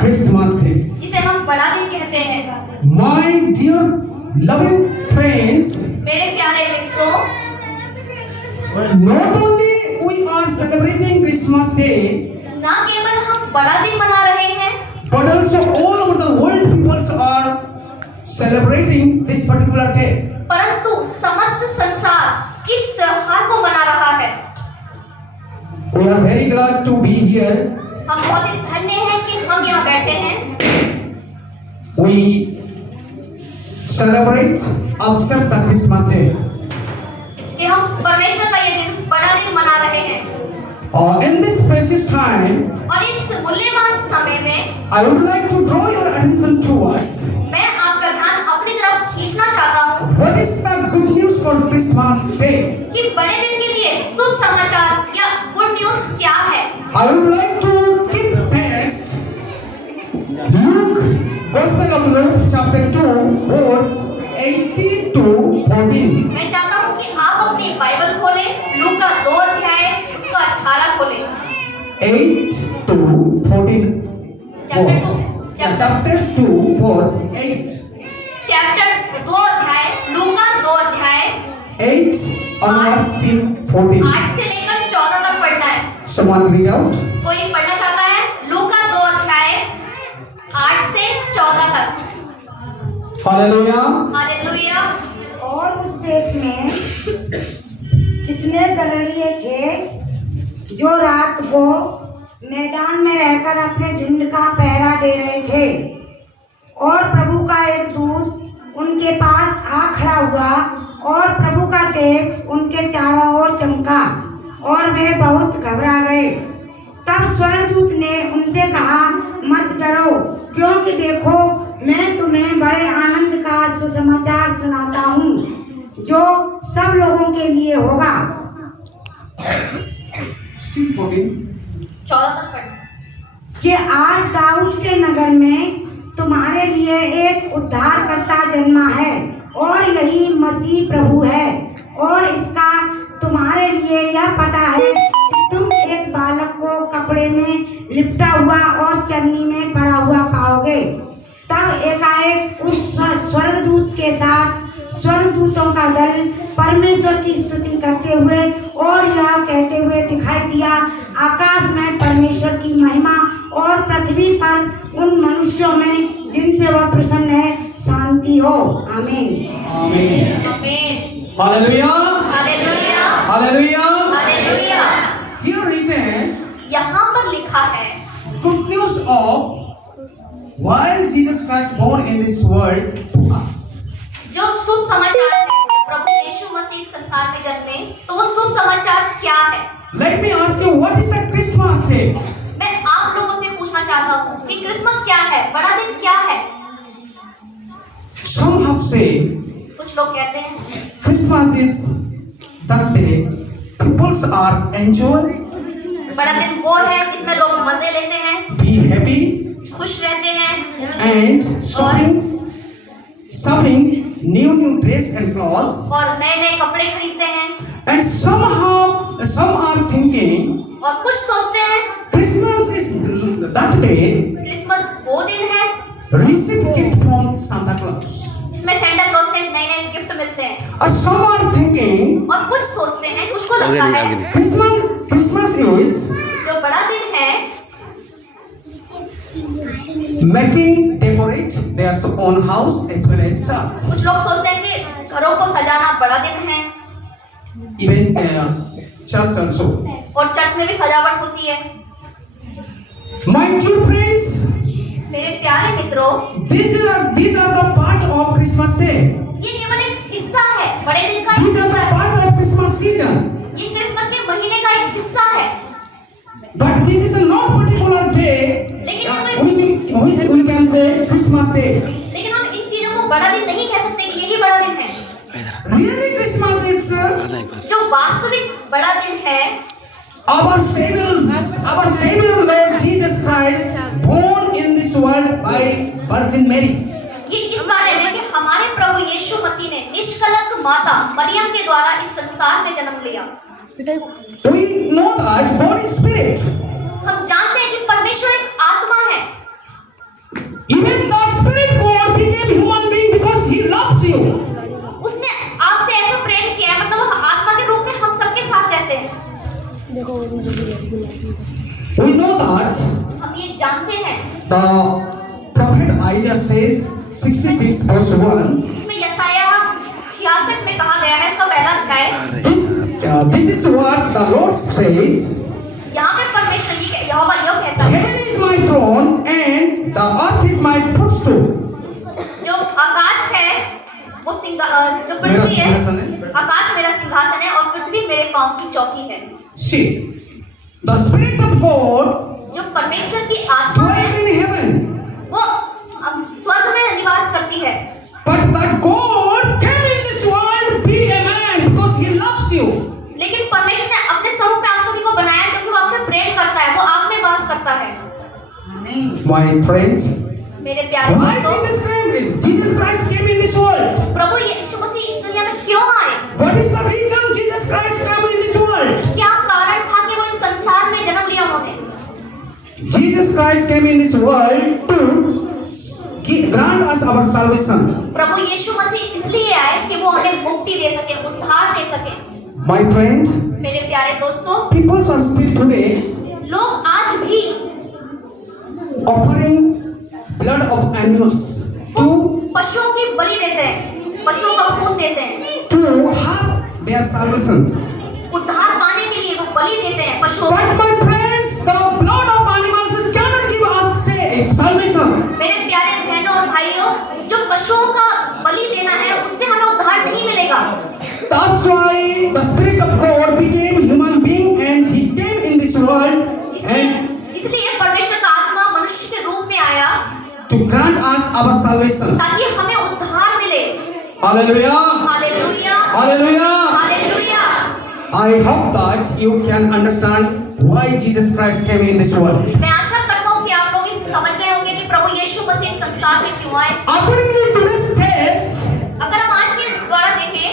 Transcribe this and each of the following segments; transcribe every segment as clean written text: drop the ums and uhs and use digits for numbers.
Christmas Day. जिसे हम बड़ा दिन कहते हैं। My dear loving friends, मेरे प्यारे मित्रों, not only we are celebrating Christmas Day, न केवल हम बड़ा दिन मना रहे हैं, but also all over the world people are celebrating this particular day. परंतु समस्त संसार इस त्योहार को मना रहा है। We are very glad to be here. हम बहुत ही धन्य हैं कि हम यहाँ बैठे हैं। We celebrate, observe the Christmas Day. कि हम परमेश्वर का ये दिन, बड़ा दिन मना रहे हैं। In this precious time, और इस मूल्यवान समय में I would like to draw your attention towards मैं आपका ध्यान अपनी तरफ खींचना चाहता हूँ what is the good news for Christmas Day. कि बड़े दिन के लिए शुभ समाचार या गुड न्यूज क्या है। I would like to keep text Luke, Gospel of Luke, chapter 2, verse 18 to 14. मैं चाहता हूँ कि आप अपनी बाइबल खोलें, लूका 2 अध्याय उसका 18 खोलें। 8 to 14 verse. Chapter 2, verse 8. Chapter 2 अध्याय, लूका 2 अध्याय 8 onwards till 14. 8 से लेकर 14 तक पढ़ना है। Someone read out. कोई पढ़ना चाहता है? लूका 2 अध्याय 8 से 14 तक। Hallelujah. हालेलुया। और उस देश में कितने गदरिये थे जो रात को मैदान में रहकर अपने झुंड का पहरा दे रहे थे, और प्रभु का एक दूत उनके पास आ खड़ा हुआ, और प्रभु का तेज उनके चारों ओर चमका, और वे बहुत घबरा गए। तब स्वर्गदूत ने उनसे कहा, मत डरो, क्योंकि देखो मैं तुम्हें बड़े आनंद का सुसमाचार सुनाता हूँ, जो सब लोगों के लिए होगा। Still 14. 14 तक पढ़ना। कि आज दाऊद के नगर में तुम्हारे लिए एक उद्धारकर्ता जन्मा है, और यही मसीह प्रभु है। और इसका तुम्हारे लिए यह पता है कि तुम एक बालक को कपड़े में लिपटा हुआ और चरनी में पड़ा हुआ पाओगे। तब एकाएक उस स्वर्गदूत के साथ स्वर्गदूतों का दल परमेश्वर की स्तुति करते हुए और यह कहते हुए दिखाई दिया, आकाश में परमेश्वर की महिमा और पृथ्वी पर उन मनुष्यों में जिनसे वह प्रसन्न है शांति हो। आमीन। Amen. आमीन। Hallelujah. Hallelujah. Hallelujah. Hallelujah. Here written यहाँ पर लिखा है good news of while Jesus Christ born in this world to us. जो शुभ समाचार है, प्रभु यीशु मसीह संसार में जन्मे, तो वो शुभ समाचार क्या है? Let me ask you, what is the Christmas day? मैं आप लोगों से पूछना चाहता हूँ कि क्रिसमस क्या है, बड़ा दिन क्या है? Some have said कुछ लोग कहते हैं Christmas is that day people are enjoy, बड़ा दिन वो है जिसमें लोग मजे लेते हैं, be happy, खुश रहते हैं and shopping new dress and clothes. और नए नए कपड़े खरीदते हैं। And some are thinking और कुछ सोचते हैं Christmas is that day Christmas वो दिन है receive gift from Santa Claus. जिसमें सेंटा क्लॉज से नए नए गिफ्ट मिलते हैं। Or some are thinking और कुछ सोचते हैं, कुछ को लगता है Christmas is जो बड़ा दिन है making decorate their own house as well as church. कुछ लोग सोचते हैं कि घरों को सजाना बड़ा दिन है, Even church also. और चर्च में भी सजावट होती है। My dear friends, मेरे प्यारे मित्रों, these are the part of Christmas day. ये केवल एक हिस्सा है, बड़े दिन का एक These are हिस्सा the है। part of Christmas season. ये क्रिसमस के महीने का एक हिस्सा है। But this is a not particular day. We can say Christmas day. लेकिन हम इन चीजों को बड़ा दिन नहीं कह सकते कि यही बड़ा दिन है। Really, Christmas is जो वास्तविक बड़ा दिन है, our Savior Lord Jesus Christ born in this world by Virgin Mary. ये इस बारे में कि हमारे प्रभु यीशु मसीह ने निष्कलंक माता मरियम के द्वारा इस संसार में जन्म लिया। We know that God is spirit. हम जानते हैं कि परमेश्वर एक आत्मा है। We know that हम ये जानते हैं, the prophet Isaiah says 66 verse 1. इसमें यशायाह 66 में कहा गया है, इसका पहला अध्याय। This is what the Lord says. यहाँ पे परमेश्वर यहोवा यो कहता है, Heaven is my throne and the earth is my footstool. जो आकाश है वो जो मेरा पृथ्वी सिंहासन है, है। आकाश मेरा सिंहासन है और पृथ्वी मेरे पांव की चौकी है। See, the Spirit of God जो परमेश्वर की आत्मा है dwells in heaven, वो स्वर्ग में निवास करती है, but that God came in this world be a man because He loves you. लेकिन परमेश्वर ने अपने स्वरूप में आप सभी को बनाया क्योंकि वो आपसे प्रेम करता है, वो आप में वास करता है। My friends, मेरे प्यारे why दोस्तों, Jesus Christ came in this world? प्रभु यीशु मसीह इस दुनिया में क्यों आए? What is the reason Jesus Christ came in this world? क्या कारण था कि वो इस संसार में जन्म लिया उन्होंने? Jesus Christ came in this world to grant us our salvation. प्रभु यीशु मसीह इसलिए आए कि वो हमें मुक्ति दे सके, उद्धार दे सके। My friends, मेरे प्यारे दोस्तों, people are still today लोग आज भी offering blood of animals वो to पशुओं की बलि देते हैं, पशुओं का खून देते हैं, have their salvation. उद्धार पाने के लिए वो बलि देते हैं पशुओं But को। my friends, the blood of animals cannot give us salvation. मेरे प्यारे बहनों और भाइयों, जो पशुओं का बलि देना है उससे हमें उद्धार नहीं मिलेगा। That's why the Spirit of God became human being and He came in this world and इसलिए परमेश्वर का आत्मा मनुष्य के रूप में आया to grant us our salvation. ताकि हमें उद्धार मिले। Hallelujah! Hallelujah, Hallelujah! Hallelujah. I hope that you can understand why Jesus Christ came in this world. मैं आशा करता हूँ कि आप लोग इस समझ गए होंगे कि प्रभु यीशु मसीह इस संसार में क्यों आए। According to today's text, अगर हम आज के द्वारा देखें,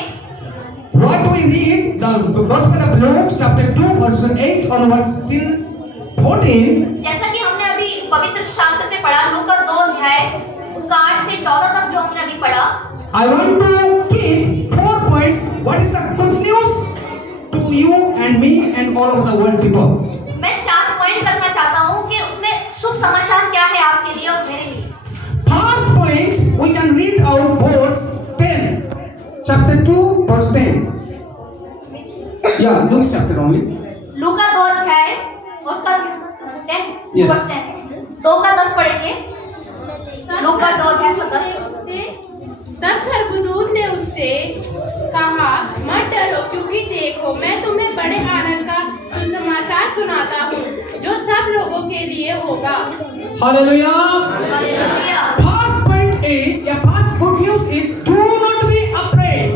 what we read, the Gospel of Luke, chapter 2, verse 8 onwards till 14, जैसा कि हमने अभी पवित्र शास्त्र से पढ़ा, लूका 2 अध्याय उसका 8 से 14 तक जो हमने अभी पढ़ा, I want to keep 4 points. What is the good news to you and me and all of the world people? मैं 4 पॉइंट रखना चाहता हूँ कि उसमें शुभ समाचार क्या है आपके लिए और मेरे लिए। First point, we can read out verse 10, chapter 2, verse 10. Yeah, Luke chapter only. लूका 2 अध्याय उसका 10 Yes. वर्स 10 2 का 10 पढ़ेंगे। लूका 2 अध्याय उसका 10। तब स्वर्गदूत ने उससे कहा, मत डरो, क्योंकि देखो मैं तुम्हें बड़े आनंद का सुसमाचार सुनाता हूँ जो सब लोगों के लिए होगा। Hallelujah. Hallelujah. First point is, first good news is, do not be afraid.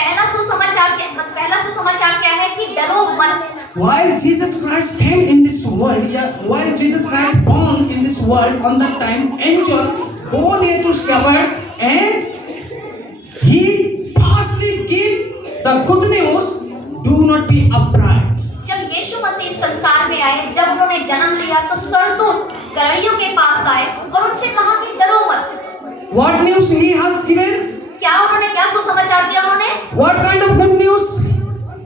पहला सुसमाचार क्या है कि डरो मत। While Jesus Christ came in this world, while Jesus Christ born in this world, on that time, angel go near to shepherd and he firstly give the good news, do not be afraid. जब यीशु मसीह इस संसार में आए, जब उन्होंने जन्म लिया तो स्वर्गदूत गड़ियों के पास आए और उनसे कहा कि डरो मत। What news he has given? क्या उन्होंने क्या सुसमाचार दिया उन्होंने? What kind of good news?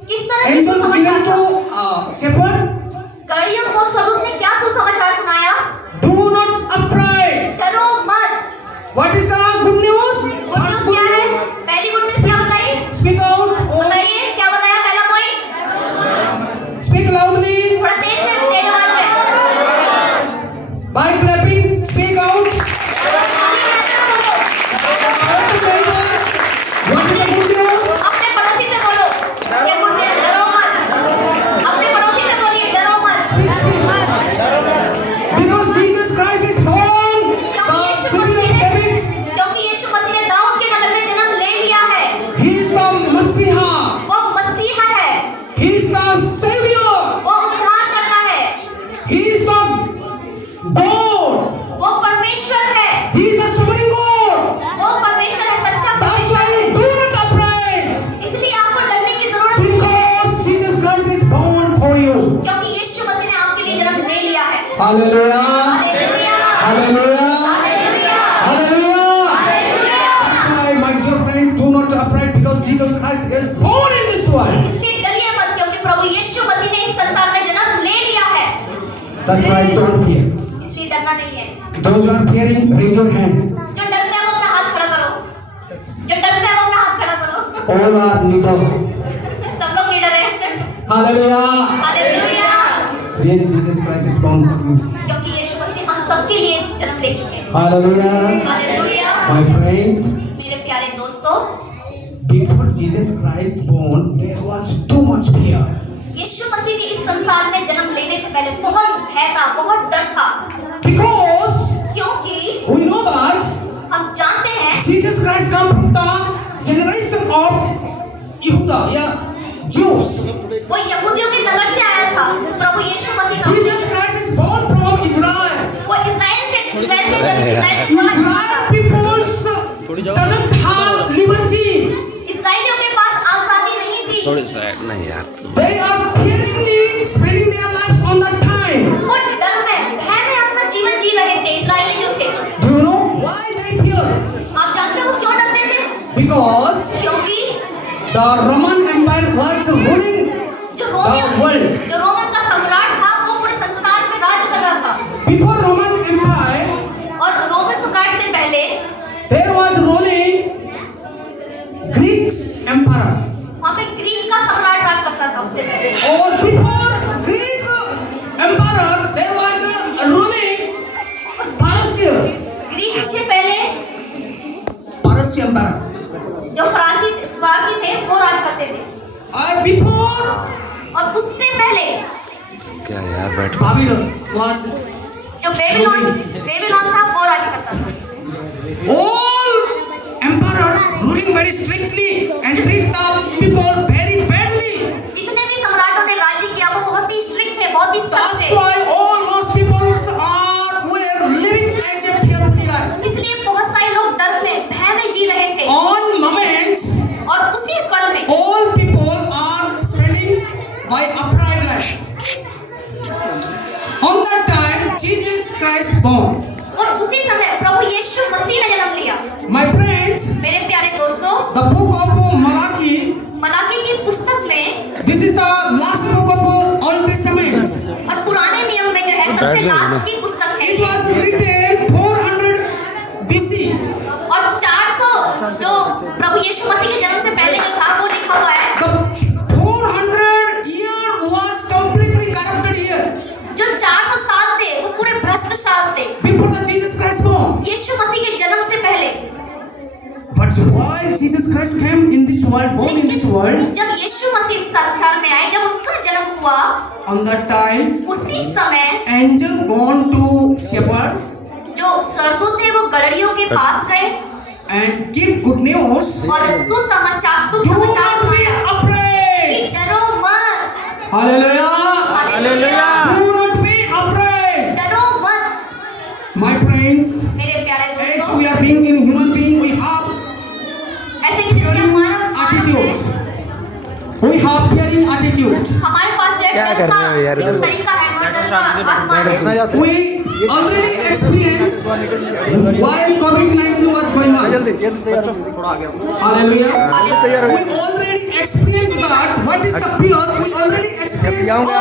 किस तरह के Angel सुसमाचार given था? to shepherd? गड़ियों को स्वर्गदूत ने क्या सुसमाचार सुनाया? Do not afraid. डरो मत। What is the good news? Good First news good क्या है? news. पहली गुड न्यूज़ क्या बताई? Speak out. Or बताइए क्या बताया पहला पॉइंट? speak loudly. थोड़ा तेज आवाज में। By clapping, speak out. What is the good news? अपने पड़ोसी से बोलो ये गुड न्यूज़, डरो मत। अपने पड़ोसी से बोलिए डरो मत। Speak. Because Jesus Christ is born, the city of David. क्योंकि यीशु मसीह ने दाऊद के नगर में जन्म ले लिया है। He is the Messiah. वो मसीहा है, He is the Savior. वो उद्धार करता है, He is the God. वो परमेश्वर है, He is the sovereign God. वो परमेश्वर है, सच्चा That's परमेश्वर why है। do not afraid. इसलिए आपको डरने की जरूरत नहीं है, Because Jesus Christ is born for you. क्योंकि यीशु मसीह ने आपके लिए जन्म ले लिया है। Hallelujah. Hallelujah, Hallelujah. Hallelujah, Hallelujah. Hallelujah. That's why, my dear friends, do not afraid because Jesus Christ is born in this world. इसलिए डरिए मत, क्योंकि प्रभु यीशु मसीह ने इस संसार में जन्म ले That's right, don't fear. इसलिए डरना नहीं है। Those who are fearing, raise your hand. जो डरते हैं वो अपना हाथ खड़ा करो। जो डरते हैं वो अपना हाथ खड़ा करो। All are leaders. सब लोग लीडर हैं। Hallelujah. Hallelujah. Really, Jesus Christ is born for you. क्योंकि यीशु मसीह हम सबके लिए जन्म ले चुके हैं। Hallelujah. हालेलुया। My friends, मेरे प्यारे दोस्तों, before Jesus Christ born, there was too much fear. यीशु मसीह के इस संसार में जन्म लेने से पहले बहुत भय था, बहुत डर था। Because क्योंकि we know that हम जानते हैं Jesus Christ come from the generation of Yehuda, yeah, Jews. वो यहूदियों के नगर से आया था। प्रभु यीशु मसीह का Jesus Christ is born from Israel. वो इस्राएल से Israel people doesn't have liberty. इस्राएलियों के पास आजादी नहीं थी। थोड़ी साइड नहीं यार They are fearingly spending their lives on that time. वो डर में, भय में अपना जीवन जी रहे थे। इस्राएली जो थे, Do you know why they fear? आप जानते हो वो क्यों डरते थे? Because क्योंकि the Roman Empire was ruling जो the world. रोमन का सम्राट था वो पूरे संसार में राज कर रहा था। Before Roman Empire, और रोमन सम्राट से पहले there was ruling Greek Emperor. वहाँ पे ग्रीक का सम्राट राज करता था उससे पहले। Or before Greek Emperor, there was ruling Persia. Greek से पहले Persia Empire. जो फरासी थे वो राज करते थे। Or before और उससे पहले क्या यार बैठ Babylon was जो बेबीलोन था वो राज करता था। all emperor ruling very strictly and treat the people very badly. जितने भी सम्राटों ने राज्य किया वो बहुत ही स्ट्रिक्ट थे, बहुत ही सख्त That's थे। why all most people were living as a fearfully life. इसलिए बहुत सारे लोग डर में, भय में जी रहे थे। On moment, और उसी पल में all people are spending by upright life. On that time, Jesus Christ born. और उसी समय प्रभु यीशु मसीह ने जन्म लिया। My friends, मेरे प्यारे दोस्तों, the book of Malachi, Malachi की पुस्तक में this is the last book of Old Testament. और पुराने नियम में जो है सबसे लास्ट की पुस्तक है। It was written 400 BC. और 400 जो प्रभु यीशु मसीह के जन्म से पहले जो था वो लिखा हुआ है। The 400 year was completely corrupted year. जो 400 साल थे वो पूरे भ्रष्ट साल थे Before the Jesus Christ born. यीशु मसीह के जन्म से पहले। But while Jesus Christ came in this world, born in this world, जब यीशु मसीह संसार में आए, जब उनका जन्म हुआ, on that time, उसी समय angel gone to shepherd जो स्वर्गदूत थे वो गड़रियों के पास गए and give good news. और सुसमाचार Do not be सुनाया कि afraid. डरो मत, Hallelujah. Hallelujah, Do not be afraid. डरो मत। My friends, मेरे प्यारे as दोस्तों, we are being in human being, we have ऐसे कि जब fearing Manav attitude. We have fearing attitude. हमारे पास क्या डर कर का रहे हो यार एक इधर? तरीका है, डर का आत्मा है। We already experienced while COVID-19 was going on. Hallelujah. We already experienced that. What is the fear? We already experienced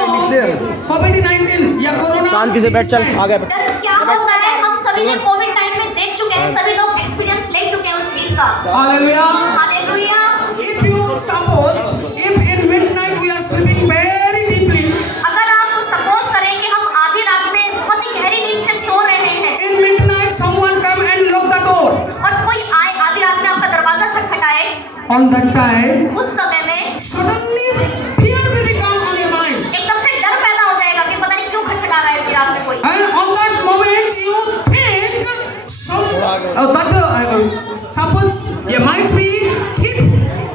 COVID-19 या कोरोना। शांति से बैठ चल आगे डर क्या होता है हम सभी ने कोविड टाइम में देख चुके हैं, सभी लोग एक्सपीरियंस ले चुके हैं उस चीज का। Hallelujah. Hallelujah. If you suppose, if in midnight we are sleeping very deeply, अगर आप सपोज करें कि हम आधी रात में बहुत ही गहरी नींद से सो रहे हैं in midnight someone come and lock the door. और कोई आए आधी रात में आपका दरवाजा खटखटाए, On that time, उस समय में suddenly fear will become on your mind. एकदम से डर पैदा हो जाएगा कि पता नहीं क्यों खटखटा रहा है इतनी रात में कोई। And on that moment you think suppose might be thief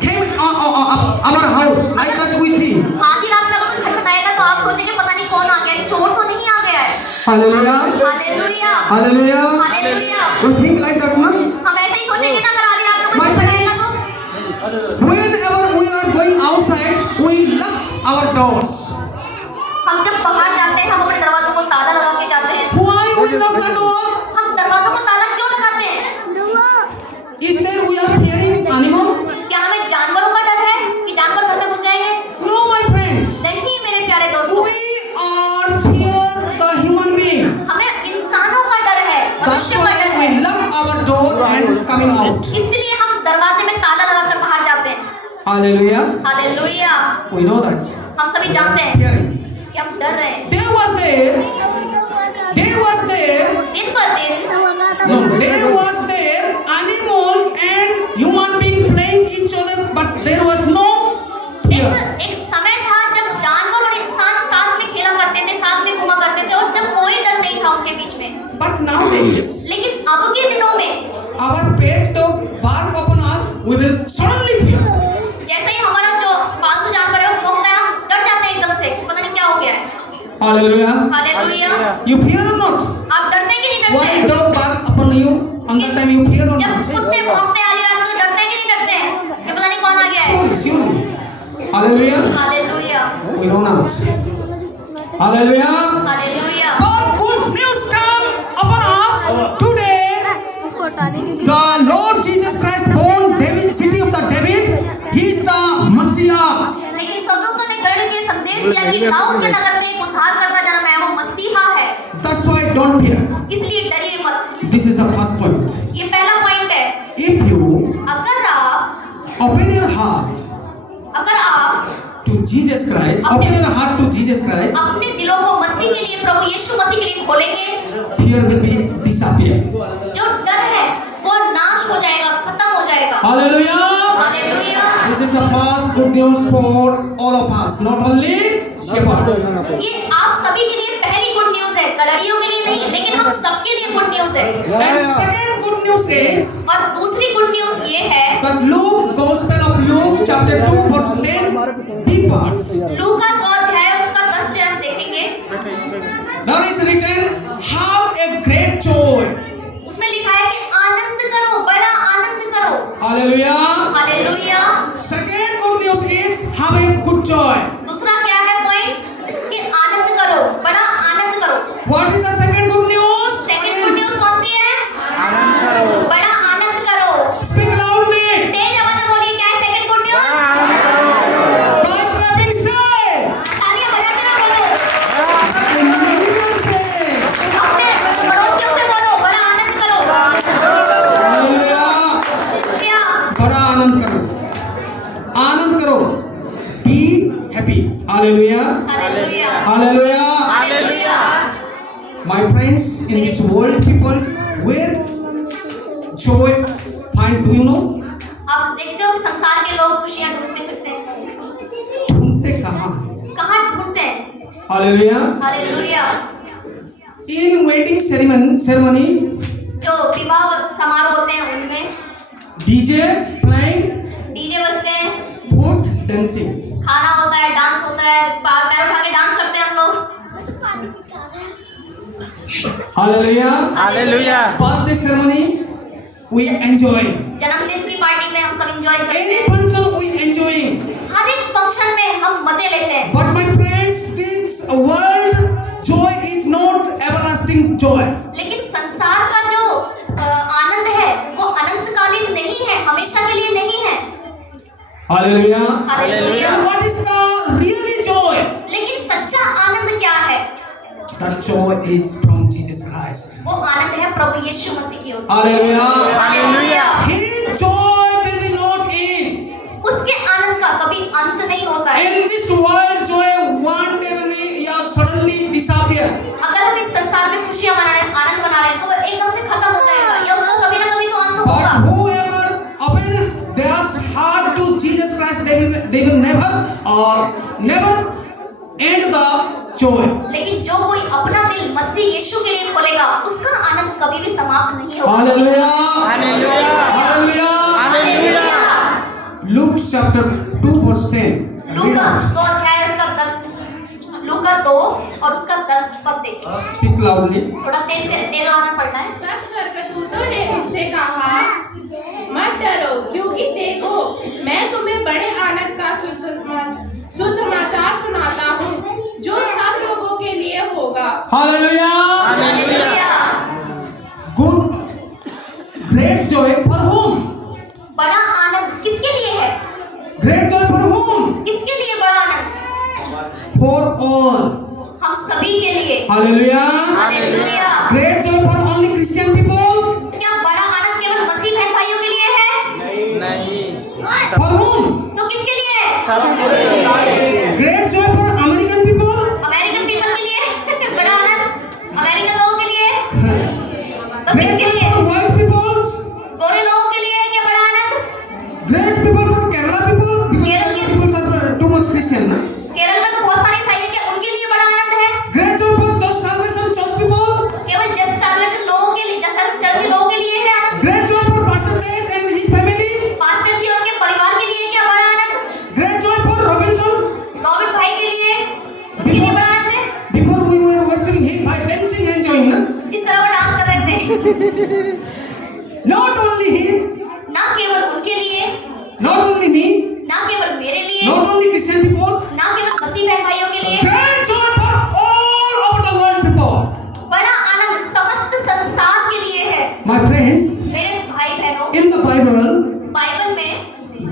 came our house. Like that we think. आधी रात में अगर कोई खटखटाएगा तो आप सोचेंगे पता नहीं कौन आ गया है, चोर तो नहीं आ गया है। Hallelujah. Hallelujah, Hallelujah. Hallelujah. We think like that, no? हम ऐसे ही सोचेंगे ना अगर आधी रात में कोई खटखटाएगा तो। Whenever we are going outside, we lock our doors. हम जब बाहर जाते हैं हम अपने दरवाजों को ताला लगा के जाते हैं। Why we lock the door? हम दरवाजों को ताला क्यों लगाते हैं? Is there we are fearing animals? क्या हमें जानवरों का डर है कि जानवर घर में घुस जाएंगे? No, my friends. नहीं मेरे प्यारे दोस्तों, We are fear the coming out. इसलिए हम दरवाजे में ताला लगाकर बाहर जाते हैं। Hallelujah. Hallelujah. We know that. हम सभी जानते हैं Hearing. कि हम डर रहे हैं। There was there. दिन पर दिन No, there was there animals and human being playing each other, but there was no fear. एक समय था जब जानवर और इंसान साथ में खेला करते थे, साथ में घुमा करते थे और जब कोई डर नहीं था उनके बीच में। But nowadays, लेकिन अब के दिनों में our pet dog bark upon us, we will suddenly fear. जैसे ही हमारा जो पालतू जानवर है वो भौंकता है, हम डर जाते हैं एकदम से, पता नहीं क्या हो गया है। Hallelujah. Hallelujah. You fear or not? आप डरते हैं कि नहीं Why डरते? dog bark upon you? On that time you fear or जब not? कुत्ते भौंकते हैं आधी रात को डरते हैं कि नहीं डरते हैं? कि पता नहीं कौन आ गया है। Surely, surely. Hallelujah. Hallelujah. We know not. Hallelujah. Hallelujah. But good news come upon us today. The Lord Jesus Christ, born David, city of the David, He is the Messiah. लेकिन स्वर्गदूतों ने गरुड़ के संदेश दिया कि दाऊद के नगर में एक उद्धारकर्ता जन्म है, वो मसीहा है। That's why don't fear. इसलिए डरिए मत। This is the first point. ये पहला पॉइंट है। If you अगर आप open your heart to Jesus Christ, open your heart to Jesus Christ, अपने दिलों को मसीह के लिए, प्रभु यीशु मसीह के लिए खोलेंगे, fear will be disappear. जो डर है वो नाश हो जाएगा, खत्म हो जाएगा। Hallelujah. Hallelujah. This is the first good news for all of us, not only shepherd. ये आप सभी के लिए पहली गुड न्यूज है, कलड़ियों के लिए नहीं, लेकिन हम सबके लिए गुड न्यूज है। And second good news is और दूसरी गुड न्यूज ये है, that Luke, Gospel of Luke, chapter 2, verse 10, B parts. लूका का अध्याय उसका 10 हम देखेंगे। There is written, have a great joy. उसमें लिखा है कि आनंद करो, बड़ा आनंद करो। Hallelujah. Hallelujah. Second good news is have a good joy. दूसरा क्या है पॉइंट? कि आनंद करो, बड़ा आनंद करो। What is the second good news? Second good news कौन सी है? बड़ा आनंद करो। Speak loudly. तेज आवाज में बोलिए, क्या है second good news? By clapping say. तालियां बजाते ना बोलो, Hallelujah say. अपने पड़ोसियों से बोलो, बड़ा आनंद करो। Hallelujah. क्या? बड़ा आनंद करो, आनंद करो, be happy. Hallelujah. Hallelujah. Hallelujah. Hallelujah. My friends, in this world, peoples, where joy find, do you know? आप देखते हो कि संसार के लोग खुशियां ढूंढते फिरते हैं। ढूंढते कहाँ हैं? कहाँ ढूंढते हैं? Hallelujah. Hallelujah. In wedding ceremony, जो विवाह समारोह होते हैं उनमें DJ playing, डीजे बजते हैं, food dancing. खाना होता है, डांस होता है, पैर उठा के डांस करते हैं हम लोग। Hallelujah. Hallelujah. Birthday ceremony, we enjoy. जन्मदिन की पार्टी में हम सब एंजॉय करते Any हैं। function we enjoying. हर एक फंक्शन में हम मजे लेते हैं। But my friends, this world joy is not everlasting joy. लेकिन संसार का जो आनंद है वो अनंतकालीन नहीं है, हमेशा के लिए नहीं है। Hallelujah. Hallelujah. And what is the really joy? लेकिन सच्चा आनंद क्या है? That joy is from Jesus Christ. वो आनंद है प्रभु यीशु मसीह की ओर से। Hallelujah. Hallelujah. His joy will be not end. उसके आनंद का कभी अंत नहीं होता है। In this world, joy one day will be suddenly disappear. अगर हम इस संसार में खुशियां मना रहे हैं, आनंद मना रहे हैं, तो वो एकदम से खत्म हो जाएगा या उसका कभी ना कभी तो अंत But होगा। whoever open their heart to Jesus Christ, they will never end the joy. लेकिन जो कोई अपना दिल मसीह यीशु के लिए खोलेगा, उसका आनंद कभी भी समाप्त नहीं होगा। Hallelujah. Hallelujah. Hallelujah. Luke chapter 2 verse 10. लूका 2 अध्याय उसका 10, लूका 2 और उसका 10 पद देखिए। Speak loudly. थोड़ा तेज आवाज पढ़ना है। तब स्वर्गदूतों ने उससे कहा, मत डरो, क्योंकि देखो मैं तुम्हें बड़े आनंद का सुसमाचार सुनाता हूँ, जो सब लोगों के लिए होगा। Hallelujah. Hallelujah. Good, great joy for whom? बड़ा आनंद किसके लिए है? Great joy for whom? किसके लिए बड़ा आनंद? For all. हम सभी के लिए। Hallelujah. Hallelujah. Great joy for only Christian people? क्या बड़ा आनंद केवल मसीह बहन भाइयों For whom? तो किसके लिए? Great joy for American people. American people के लिए बड़ा आनंद अमेरिकन लोगों के लिए तो Great किसके joy लिए? for white peoples. गोरे लोगों के लिए क्या बड़ा आनंद? Great people for Kerala people. Because Kerala people are too much Christian, ना? केरल में तो बहुत सारे ईसाई हैं, क्या उनके लिए बड़ा आनंद है? Great joy for Just Salvation Church people. केवल जस्ट साल्वेशन लोगों के लिए, जस्ट चर्च के लोगों के लिए है आनंद? Great joy for Pastor Tej and his family. Pastor ji और उनके परिवार के लिए क्या बड़ा आनंद? Great joy for Robinson. Robin भाई के लिए उनके लिए बड़ा आनंद है? Before we were worshiping him by dancing and enjoying, ना? जिस तरह वो डांस कर रहे थे Not only him, ना केवल उनके लिए, not only me, ना केवल मेरे लिए, not only Christian people. ना केवल मसीह बहन भाइयों के लिए, Great joy for all over the world people. बड़ा आनंद समस्त संसार के लिए है। My friends, मेरे भाई बहनों, in the Bible, बाइबल में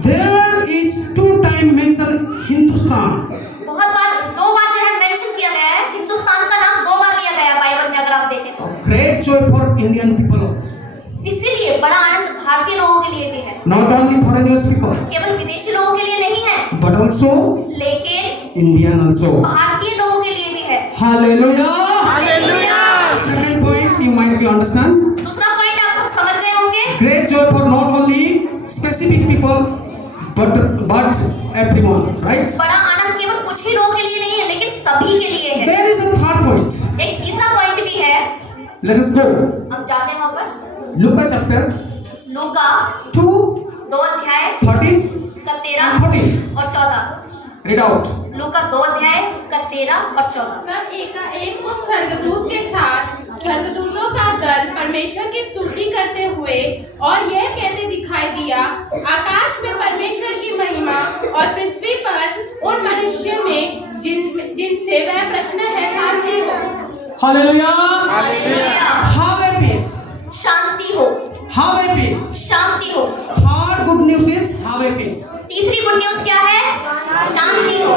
there is 2 times mentioned Hindustan. बहुत बार, 2 बार जो है मेंशन किया गया है, हिंदुस्तान का नाम 2 बार लिया गया है बाइबल में, अगर आप देखें तो। Great joy for Indian people also. इसीलिए बड़ा आनंद भारतीय लोगों के लिए भी है, Not only foreigners people, केवल विदेशी लोगों के लिए नहीं है, but also लेकिन Indian also. भारतीय लोगों के लिए भी है। Hallelujah. Hallelujah. Second point you might be understand. दूसरा पॉइंट आप सब समझ गए होंगे, Great joy for not only specific people, but everyone, right? बड़ा आनंद केवल कुछ ही लोगों के लिए नहीं है, लेकिन सभी के लिए है। There is a third point. एक तीसरा पॉइंट भी है, Let us go. हम जाते हैं वहां पर। Luke chapter लूका 2, 2 अध्याय 13 उसका and 13 14. और 14। Read out. लूका 2 अध्याय उसका 13 और 14। तब एकाएक उस स्वर्गदूत के साथ स्वर्गदूतों का दल परमेश्वर की स्तुति करते हुए और यह कहते दिखाई दिया, आकाश में परमेश्वर की महिमा और पृथ्वी पर उन मनुष्य में जिनसे वह प्रसन्न है शांति हो। Hallelujah. Hallelujah. Have a peace. शांति हो, Have a peace. शांति हो। Third good news is have a peace. तीसरी गुड न्यूज़ क्या है? शांति हो।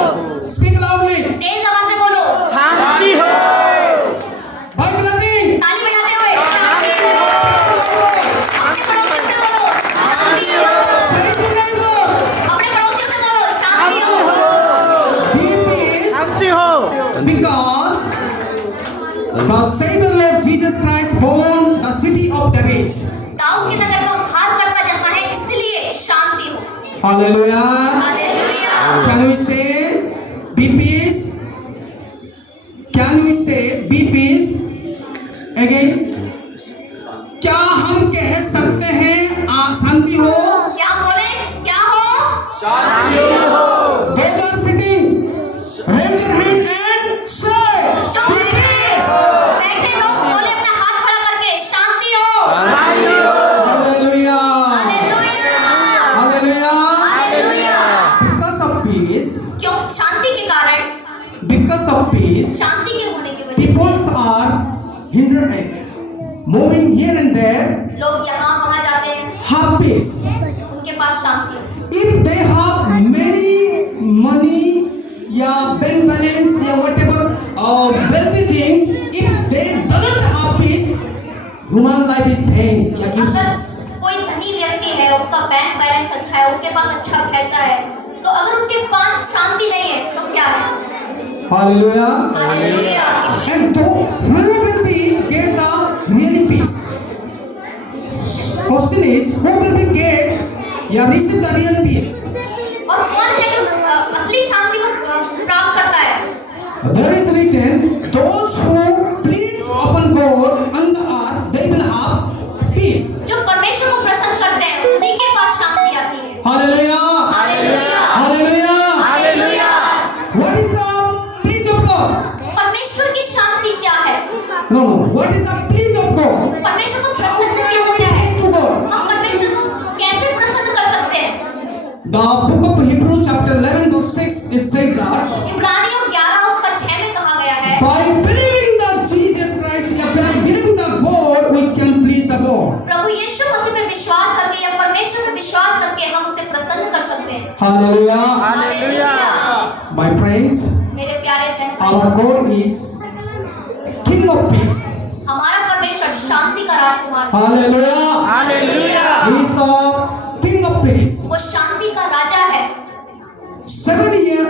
Speak loudly. तेज आवाज में बोलो, By clapping. ताली बजाते हुए, शांति हो। अपने पड़ोसियों से बोलो, शांति हो। Say to neighbor. अपने पड़ोसियों से बोलो, शांति हो। Be peace. Because the Savior Lord Jesus Christ born the city of David. Dawood के नगर में उद्धारकर्ता जन्मा है, इसलिए शांति हो। Hallelujah. Hallelujah. Can we say be peace? Can we say be peace? Again. क्या हम कह सकते हैं शांति हो? क्या हम बोले? क्या हो? Those are sitting. Raise your hand and say जो be peace. बैठे लोग बोले अपना हाथ खड़ा करके, शांति हो। Hallelujah. Hallelujah. Hallelujah. Hallelujah. Because of peace, क्यों? शांति के कारण, because of peace, शांति के होने की वजह peoples are hindered, moving here and there, से लोग यहाँ वहाँ जाते हैं, have peace. उनके पास शांति है। If they have many money, yeah, bank balance, yeah, whatever, wealthy things, if they doesn't have peace, human life is pain, yeah, अगर useless. कोई धनी व्यक्ति है, उसका बैंक बैलेंस अच्छा है, उसके पास अच्छा पैसा है, तो अगर उसके पास शांति नहीं है तो क्या है? Hallelujah. Hallelujah. And who will be get the really peace? Question is, who will be get, yeah, receive the real peace? और कौन है जो असली शांति को प्राप्त करता है? There is written, those who please upon God on the earth, they will have peace. जो परमेश्वर को प्रसन्न करते हैं, उन्हीं के पास शांति आती है। Hallelujah. Hallelujah. Hallelujah. Hallelujah. What is the peace of God? परमेश्वर की शांति क्या है? No. What is the peace of God? परमेश्वर को How प्रसन्न can कैसे we है? peace to God? हम परमेश्वर को कैसे प्रसन्न कर सकते हैं? The book of Hebrews chapter 11 verse 6 it says that इब्रानियों 11 उसका 6 में कहा गया है, by believing that Jesus Christ, yeah, by believing the God, we can please the God. प्रभु यीशु मसीह में विश्वास करके या परमेश्वर में विश्वास करके हम उसे प्रसन्न कर सकते हैं। Hallelujah. हालेलुया। My friends, मेरे प्यारे बहन our भाइयों, God is King of peace. हमारा परमेश्वर शांति का राजकुमार है। Hallelujah. Hallelujah. He is the King of peace. वो शांति का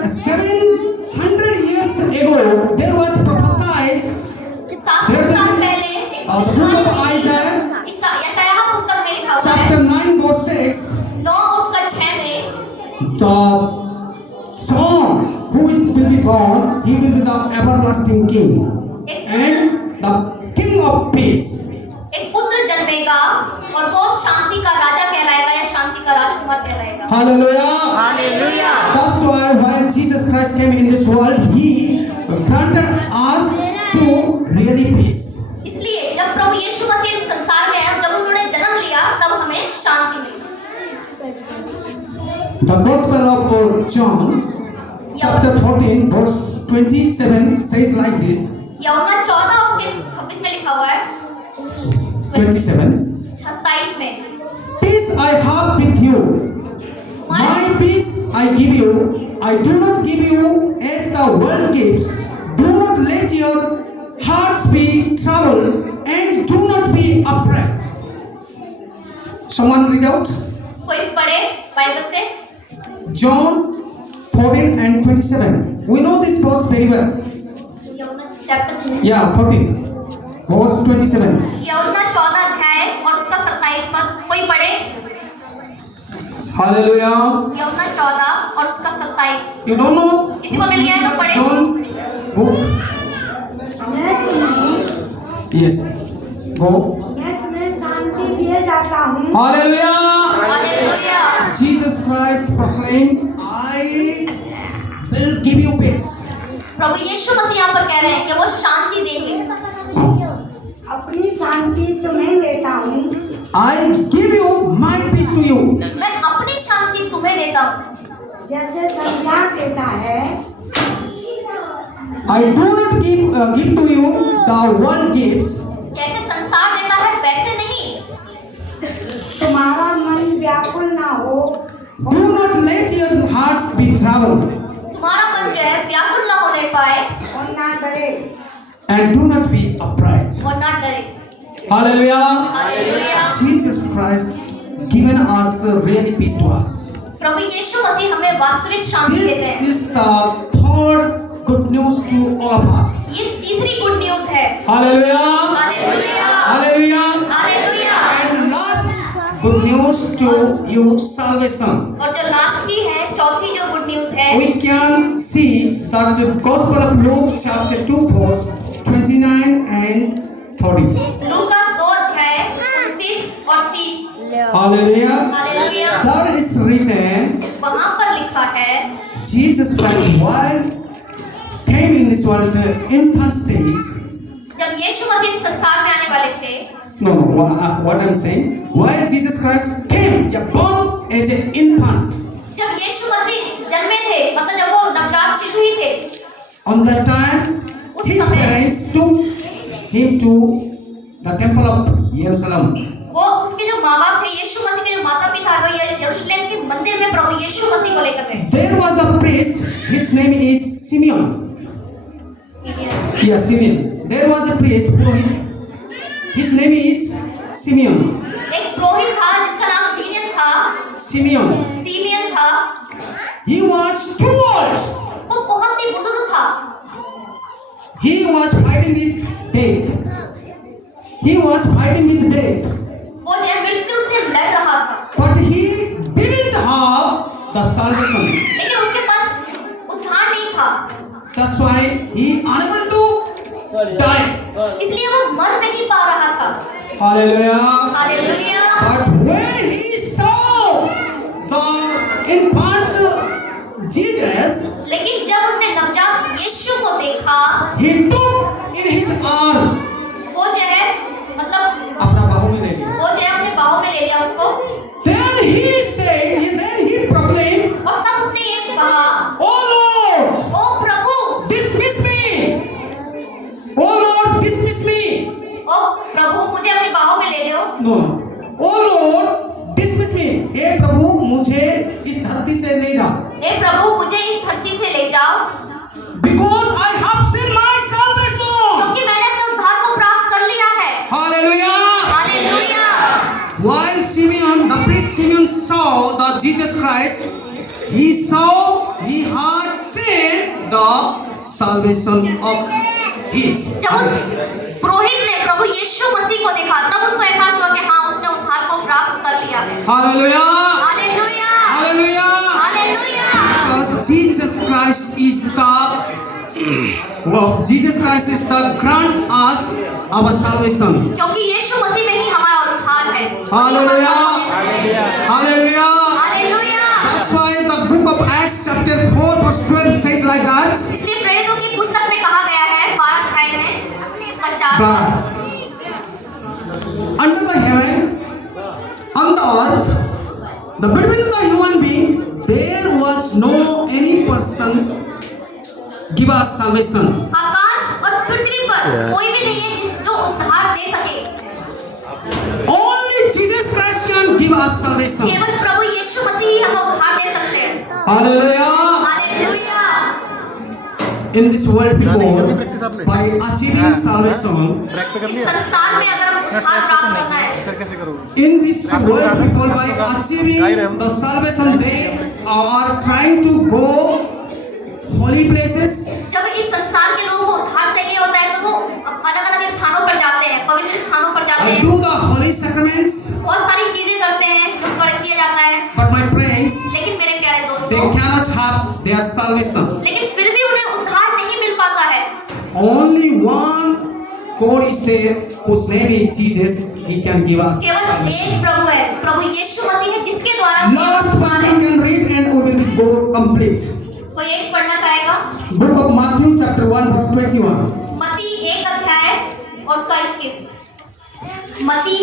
700 years ago, there was prophesied 700 साल पहले एक the book of Isaiah, यशायाह पुस्तक में लिखा हुआ है chapter 9, verse 6, 9 उसका 6 में the son who will be born, he will be the everlasting king and the king of peace. एक पुत्र जन्मेगा और वो शांति का राजा कहलाएगा या शांति का राजकुमार कहलाएगा। Hallelujah. Hallelujah. That's why when Jesus Christ came in this world, he granted us to really peace. इसलिए जब प्रभु यीशु मसीह इस संसार में आए, जब उन्होंने जन्म लिया, तब हमें शांति मिली। The Gospel of John, chapter 14, verse 27 says like this. यूहन्ना 14 उसके 26 में लिखा हुआ है, 27. 27 में Peace I have with you. My peace I give you. I do not give you as the world gives. Do not let your hearts be troubled and do not be afraid. Someone read out. कोई पढ़े Bible से। John 14 and 27. We know this verse very well. यूहन्ना chapter Yeah, 14. Verse 27. यूहन्ना 14 अध्याय और उसका 27 पद कोई पढ़े। Hallelujah. यूहन्ना 14 और उसका 27। You don't know? किसी को मिल गया है तो पढ़े। John book. मैं तुम्हें Yes. Go. मैं तुम्हें शांति दिए जाता हूँ। Hallelujah. Hallelujah. Jesus Christ proclaimed, I will give you peace. प्रभु यीशु मसीह यहाँ पर कह रहे हैं कि वो शांति देंगे। अपनी शांति तुम्हें देता हूँ। I give you my peace to you. मैं अपनी शांति तुम्हें देता हूँ। जैसे संसार देता है, I do not give to you the world gives. जैसे संसार देता है वैसे नहीं। तुम्हारा मन व्याकुल ना हो Do not let your hearts be troubled तुम्हारा मन जो है व्याकुल ना होने पाए और ना डरे। and do not be afraid. और ना डरे। Hallelujah. Hallelujah. Jesus Christ given us really peace to us. प्रभु यीशु मसीह हमें वास्तविक शांति देते This हैं। is the third good news to all of us. ये तीसरी गुड न्यूज है। Hallelujah. Hallelujah. Hallelujah. Hallelujah. And last good news to you, salvation. और जो last की है, चौथी जो गुड न्यूज है, We can see that the Gospel of Luke chapter 2 verse 29 and 30. लूका 2 अध्याय 29 और 30। Hallelujah. Hallelujah. There is written, वहाँ पर लिखा है, Jesus Christ while came in this world infant stage. जब यीशु मसीह संसार में आने वाले थे, No, what I'm saying, while Jesus Christ came, born as an infant. जब यीशु मसीह जन्मे थे, मतलब जब वो नवजात शिशु ही थे, On that time, his parents took him to the temple of Jerusalem. वो उसके जो माँ बाप थे, यीशु मसीह के जो माता पिता थे, ये यरूशलेम के मंदिर में प्रभु यीशु मसीह को लेकर गए। There was a priest, his name is Simeon. Yeah, Simeon. There was a priest, Purohit. His name is Simeon. एक पुरोहित था जिसका नाम सीरियन था, Simeon. सीमियन था। He was too old. वो बहुत ही बुजुर्ग था। He was fighting with death. He was fighting with death. वो जो है मृत्यु से लड़ रहा था, But he didn't have the salvation. लेकिन उसके पास उद्धार नहीं था, That's why he unable to die. इसलिए वो मर नहीं पा रहा था। Hallelujah. Hallelujah. But when he saw the infant Jesus, लेकिन जब उसने नवजात यीशु को देखा, he took in his arm. वो जो है मतलब अपना बाहु में ले लिया. वो जो है अपने बाहों में ले लिया उसको, Then he proclaimed, और तब उसने ये कहा, "Oh Lord, ओ प्रभु, dismiss me. Oh Lord, dismiss me." ओ प्रभु मुझे अपनी बाहों में ले लो। No. Oh Lord, dismiss me. हे प्रभु मुझे इस धरती से ले जा. हे प्रभु मुझे इस धरती से ले जाओ, Because I have seen my salvation. क्योंकि मैंने अपने उद्धार को प्राप्त कर लिया है। Hallelujah. Hallelujah. While Simeon, the priest Simeon saw the Jesus Christ, he saw, he heard the salvation of his. जब उस पुरोहित ने प्रभु यीशु मसीह को देखा तब उसको एहसास हुआ कि हाँ उसने उद्धार को प्राप्त कर लिया है। Hallelujah! Hallelujah Hallelujah! Hallelujah Because Jesus Christ is the grant us our salvation. क्योंकि यीशु मसीह में ही हमारा उद्धार है। Hallelujah hallelujah Hallelujah! Hallelujah. That's why the book of Acts chapter 4 verse 12 says like that. इसलिए प्रेरितों की पुस्तक में कहा गया है 12 अध्याय में उसका 4 But under the heaven, on the earth, the between the human being, there was no any person give us salvation. आकाश और पृथ्वी पर कोई भी नहीं है जिस जो उद्धार दे सके। Only Jesus Christ can give us salvation. केवल प्रभु यीशु मसीह ही हमें उद्धार दे सकते हैं। Hallelujah! Hallelujah. In this world, people by achieving salvation. इस संसार में अगर हम उद्धार प्राप्त करना है In this world, people by achieving the salvation, they are trying to go holy places. जब इस संसार के लोगों को उद्धार चाहिए होता है तो वो अलग अलग स्थानों पर जाते हैं, पवित्र स्थानों पर जाते हैं, Do the holy sacraments. बहुत सारी चीजें करते हैं जो कर किया जाता है। But my friends, लेकिन मेरे प्यारे they दोस्तों, cannot have their salvation. लेकिन फिर भी उन्हें उद्धार नहीं मिल पाता है। Only one God is there, whose name is Jesus. He can give us केवल salvation. एक प्रभु है, प्रभु यीशु मसीह है जिसके द्वारा Last केवल उद्धार person है। can read and we will go complete. कोई एक पढ़ना चाहेगा? Book of Matthew chapter 1 verse 21. मत्ती 1 अध्याय और उसका 21। मत्ती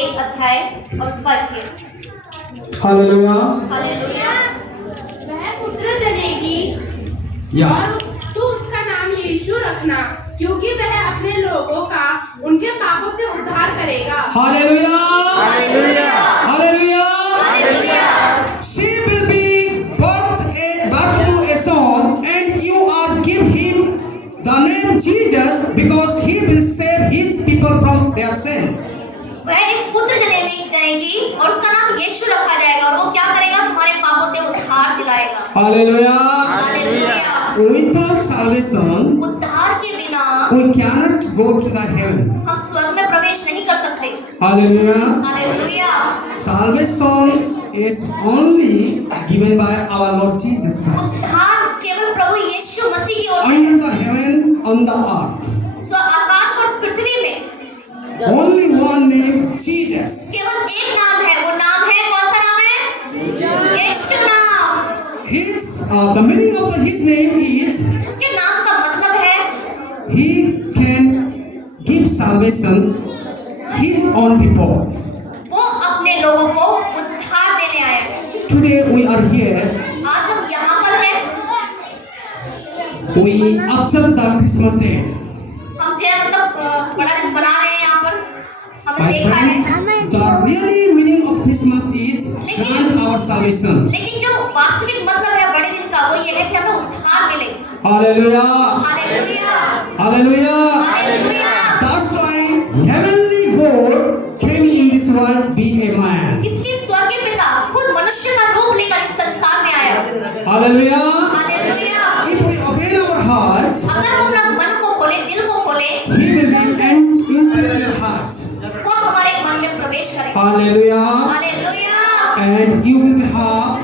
1 अध्याय और उसका 21। Hallelujah. हालेलुया। वह पुत्र जनेगी Yeah. और तू उसका नाम यीशु रखना, क्योंकि वह अपने लोगों का उनके पापों से उद्धार करेगा। Hallelujah. Hallelujah. Hallelujah. Hallelujah. She will be birth to a son, and you are give him the name Jesus, because he will save his people from their sins. वह एक पुत्र जनेगी और उसका नाम यीशु रखा जाएगा और वो क्या करेगा? तुम्हारे पापों से उद्धार दिलाएगा। Hallelujah. हालेलुया। Without salvation, उद्धार के बिना we cannot go to the heaven. हम स्वर्ग में प्रवेश नहीं कर सकते। Hallelujah. Hallelujah. Salvation is only given by our Lord Jesus Christ. उद्धार केवल प्रभु यीशु मसीह की ओर से है। Under the heaven, on the earth, आकाश और पृथ्वी में only one name, Jesus. केवल एक नाम है, वो नाम है, कौन सा नाम है? यीशु नाम। The meaning of his name is उसके नाम का मतलब है he can give salvation his own people. वो अपने लोगों को उद्धार देने आया है। Today we are here. आज हम यहाँ पर हैं। We observe the Christmas day. हम जो मतलब बड़ा दिन बना रहे हैं यहाँ पर, हमने My देखा friends, है। the really meaning of Christmas is grant our salvation. लेकिन जो वास्तविक मतलब है बड़े दिन का वो ये है कि हमें उद्धार मिले। Hallelujah. Hallelujah. Hallelujah. Hallelujah. That's why heavenly God came in this world be a man. इसलिए स्वर्गीय पिता खुद मनुष्य का रूप लेकर इस संसार में आया। Hallelujah. Hallelujah. If we open our heart, अगर हम अपना मन को खोले, दिल को खोले, He will be into your heart. वो हमारे मन में प्रवेश करेगा। Hallelujah. Hallelujah. And you will have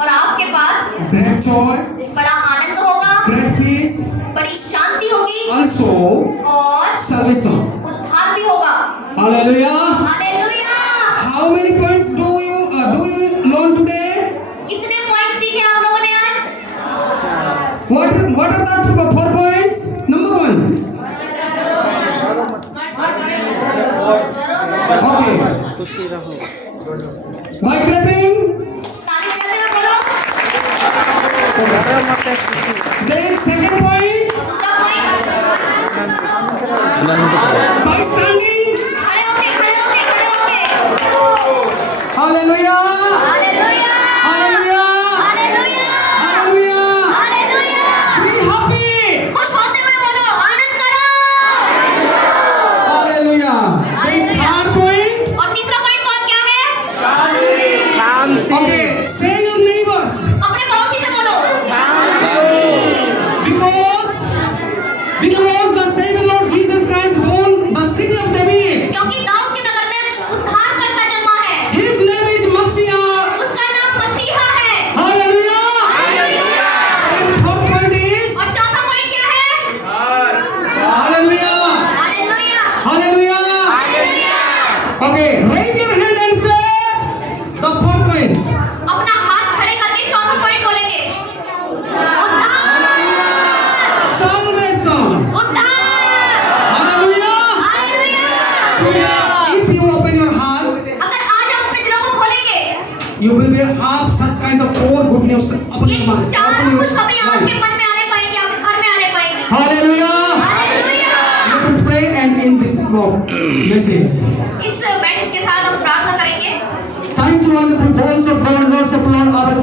और आपके पास great joy, बड़ा आनंद होगा, great peace, बड़ी शांति होगी also और salvation. उद्धार भी होगा। Hallelujah. Hallelujah. How many points do you learn today? कितने पॉइंट सीखे आप लोगों ने आज? What are the 4 points? Number 1. Okay. By clapping. ताली बजाते हुए बोलो। Then second point. दूसरा पॉइंट, By standing. खड़े होके, खड़े होके, खड़े होके। Hallelujah. Hallelujah. Hallelujah. Hallelujah. Hallelujah. Hallelujah. Be happy. खुश होते हुए बोलो, आनंद करो। Hallelujah. Then third point. और तीसरा पॉइंट कौन क्या है? Okay, raise your hand and say the fourth point. अपना हाथ खड़े करके चौथा पॉइंट बोलेंगे। उद्धार, Salvation. उद्धार, Hallelujah. Hallelujah. If you open your heart, अगर आज हम अपने दिलों को खोलेंगे, you will be have such kinds of four good news upon ये your mind. चार upon your खुशखबरी आपके life. मन में आने पाएंगी, आपके घर में आने पाएंगी। Hallelujah. Hallelujah. Let us pray and end this message. इस मैसेज के साथ हम प्रार्थना करेंगे। Thank you, wonderful balls of God, Lords of Lord, our